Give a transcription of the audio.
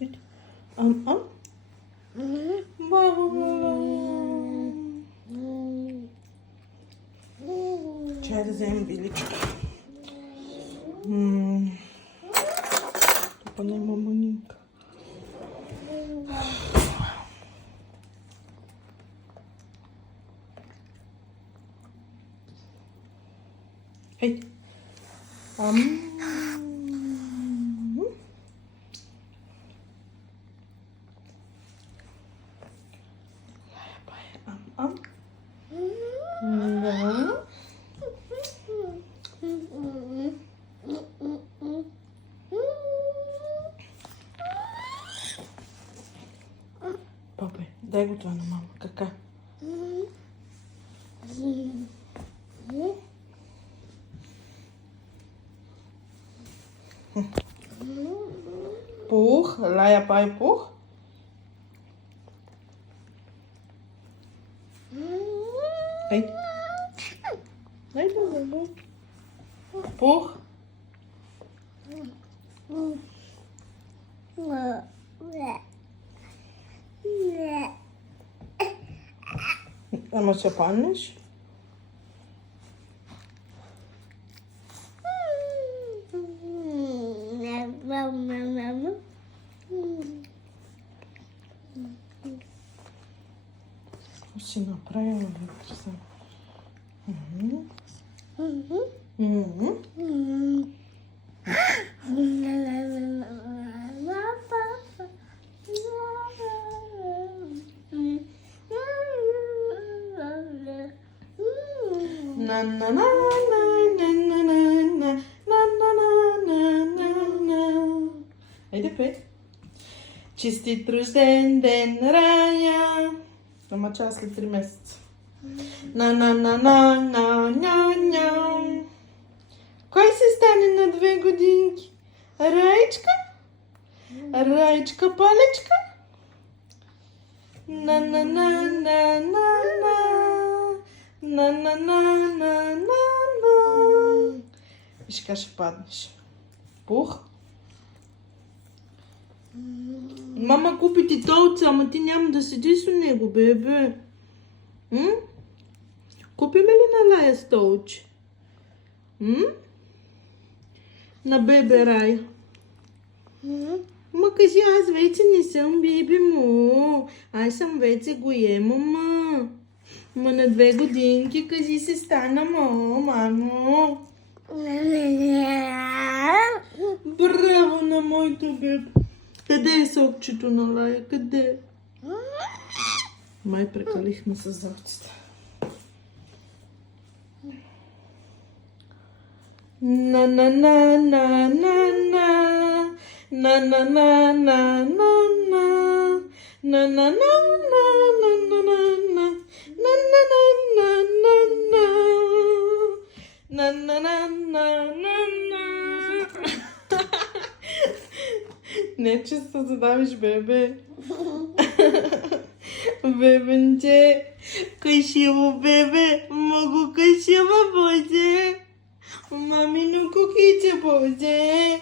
Wait. Am. Чай да вземем биличка. Тук няма манинка. Хей! Да. Папе, дай го това на мама. Кака? Пух, лая пай пух. Ей. Дай да. Пух. Ама се паднеш? Какво си направила вътре са? Айде пей. Честит рожден ден, Рая! Ама чак след 3 месеца. На. Кой се стане на 2 годинки? Раечка? Раечка Палечка? На. Виж как ще паднеш. Пух. Мама купи ти толце, ама ти няма да седиш с него, бебе. Купиме ли на Лая столче? На бебе Рай. Ма кажи, аз вече не съм биби му. Аз съм вече гоема, ма. Ма на 2 годинки, кажи се стана, мамо. Браво на моето бебе. Къде е сокчето на Лая? Къде? Май прекалихме с зълците. На. Не, че се задавиш, бебе. Бебенче, красиво бебе, много красиво, Боже. Мамино кукиче, Боже.